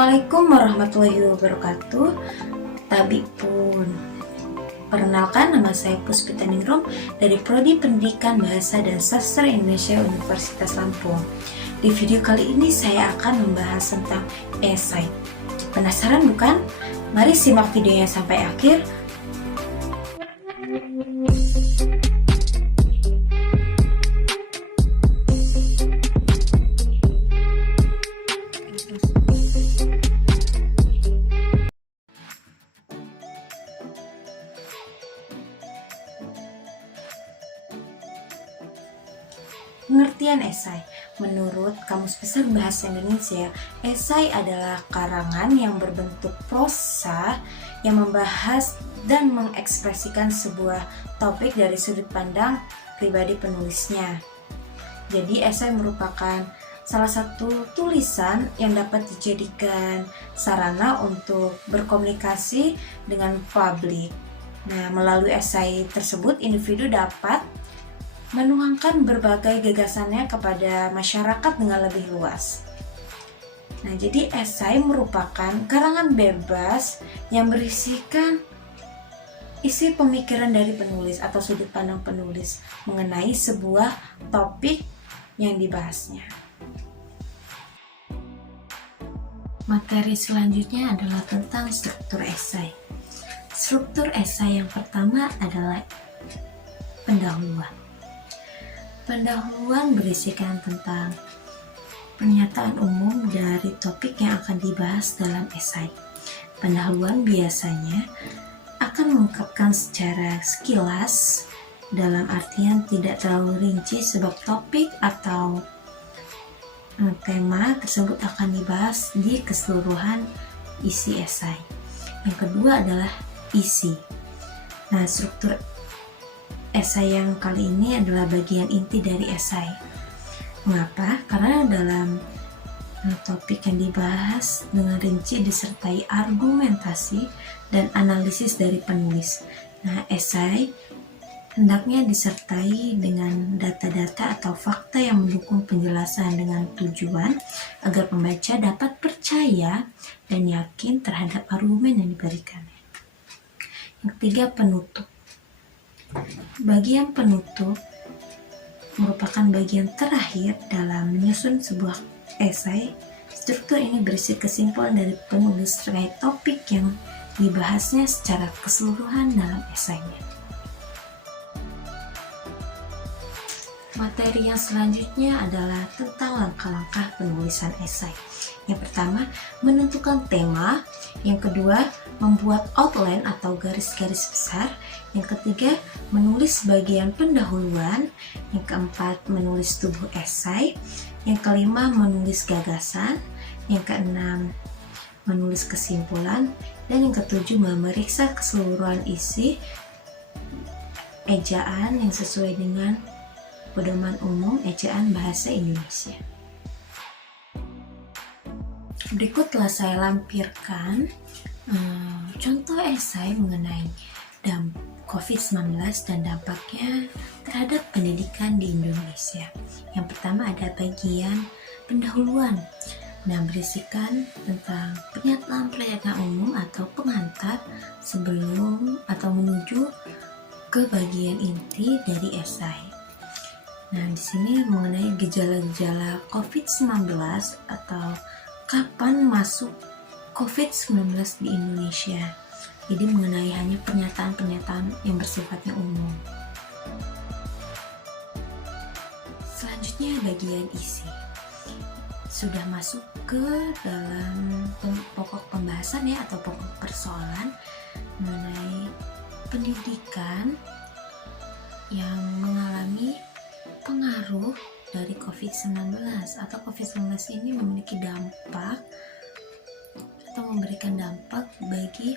Assalamualaikum warahmatullahi wabarakatuh. Tabi pun. Perkenalkan, nama saya Puspita Ningrum dari Prodi Pendidikan Bahasa dan Sastra Indonesia Universitas Lampung. Di video kali ini saya akan membahas tentang esai. Penasaran bukan? Mari simak videonya sampai akhir. Pengertian esai. Menurut Kamus Besar Bahasa Indonesia, esai adalah karangan yang berbentuk prosa yang membahas dan mengekspresikan sebuah topik dari sudut pandang pribadi penulisnya. Jadi esai merupakan salah satu tulisan yang dapat dijadikan sarana untuk berkomunikasi dengan publik. Nah, melalui esai tersebut individu dapat menuangkan berbagai gagasannya kepada masyarakat dengan lebih luas. Nah, jadi esai merupakan karangan bebas yang berisikan isi pemikiran dari penulis atau sudut pandang penulis mengenai sebuah topik yang dibahasnya. Materi selanjutnya adalah tentang struktur esai. Struktur esai yang pertama adalah pendahuluan. Pendahuluan berisikan tentang pernyataan umum dari topik yang akan dibahas dalam esai. Pendahuluan biasanya akan mengungkapkan secara sekilas dalam artian tidak terlalu rinci sebab topik atau tema tersebut akan dibahas di keseluruhan isi esai. Yang kedua adalah isi. Nah, struktur esai yang kali ini adalah bagian inti dari esai. Mengapa? Karena dalam topik yang dibahas dengan rinci disertai argumentasi dan analisis dari penulis. Nah, esai hendaknya disertai dengan data-data atau fakta yang mendukung penjelasan dengan tujuan agar pembaca dapat percaya dan yakin terhadap argumen yang diberikannya. Yang ketiga, penutup. Bagian penutup merupakan bagian terakhir dalam menyusun sebuah esai. Struktur ini berisi kesimpulan dari penulis terkait topik yang dibahasnya secara keseluruhan dalam esainya. Materi yang selanjutnya adalah tentang langkah-langkah penulisan esai. Yang pertama, menentukan tema. Yang kedua, membuat outline atau garis-garis besar. Yang ketiga, menulis bagian pendahuluan. Yang keempat, menulis tubuh esai. Yang kelima, menulis gagasan. Yang keenam, menulis kesimpulan. Dan yang ketujuh, memeriksa keseluruhan isi ejaan yang sesuai dengan pedoman umum ejaan bahasa Indonesia. Berikut telah saya lampirkan contoh esai mengenai COVID-19 dan dampaknya terhadap pendidikan di Indonesia. Yang pertama ada bagian pendahuluan. Nah, berisikan tentang pernyataan umum atau pengantar sebelum atau menuju ke bagian inti dari esai. Nah, di sini mengenai gejala-gejala COVID-19 atau kapan masuk COVID-19 di Indonesia. Jadi mengenai hanya pernyataan-pernyataan yang bersifatnya umum. Selanjutnya bagian isi. Sudah masuk ke dalam pokok pembahasan ya atau pokok persoalan mengenai pendidikan yang mengalami pengaruh dari COVID-19 atau COVID-19 ini memiliki dampak atau memberikan dampak bagi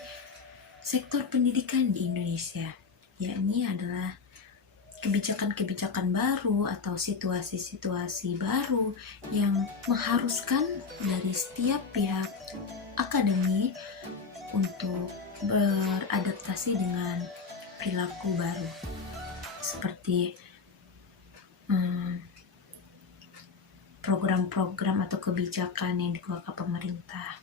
sektor pendidikan di Indonesia, yakni adalah kebijakan-kebijakan baru atau situasi-situasi baru yang mengharuskan dari setiap pihak akademi untuk beradaptasi dengan perilaku baru seperti program-program atau kebijakan yang dikeluarkan pemerintah.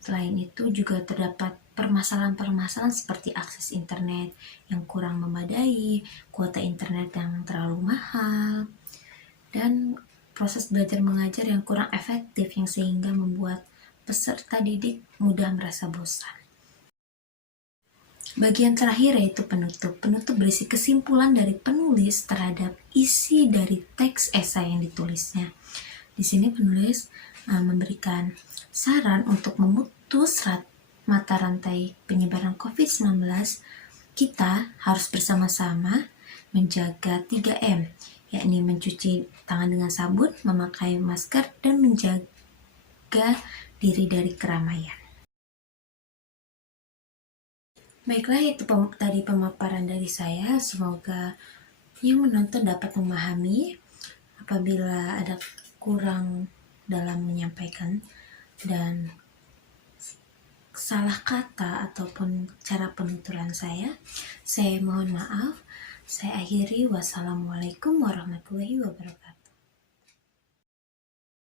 Selain itu juga terdapat permasalahan-permasalahan seperti akses internet yang kurang memadai, kuota internet yang terlalu mahal, dan proses belajar mengajar yang kurang efektif yang sehingga membuat peserta didik mudah merasa bosan. Bagian terakhir yaitu penutup. Penutup berisi kesimpulan dari penulis terhadap isi dari teks esai yang ditulisnya. Di sini penulis memberikan saran untuk memutus mata rantai penyebaran COVID-19. Kita harus bersama-sama menjaga 3M, yakni mencuci tangan dengan sabun, memakai masker, dan menjaga diri dari keramaian. Baiklah, itu tadi pemaparan dari saya. Semoga yang menonton dapat memahami. Apabila ada kurang dalam menyampaikan dan salah kata ataupun cara penuturan saya mohon maaf. Saya akhiri. Wassalamualaikum warahmatullahi wabarakatuh.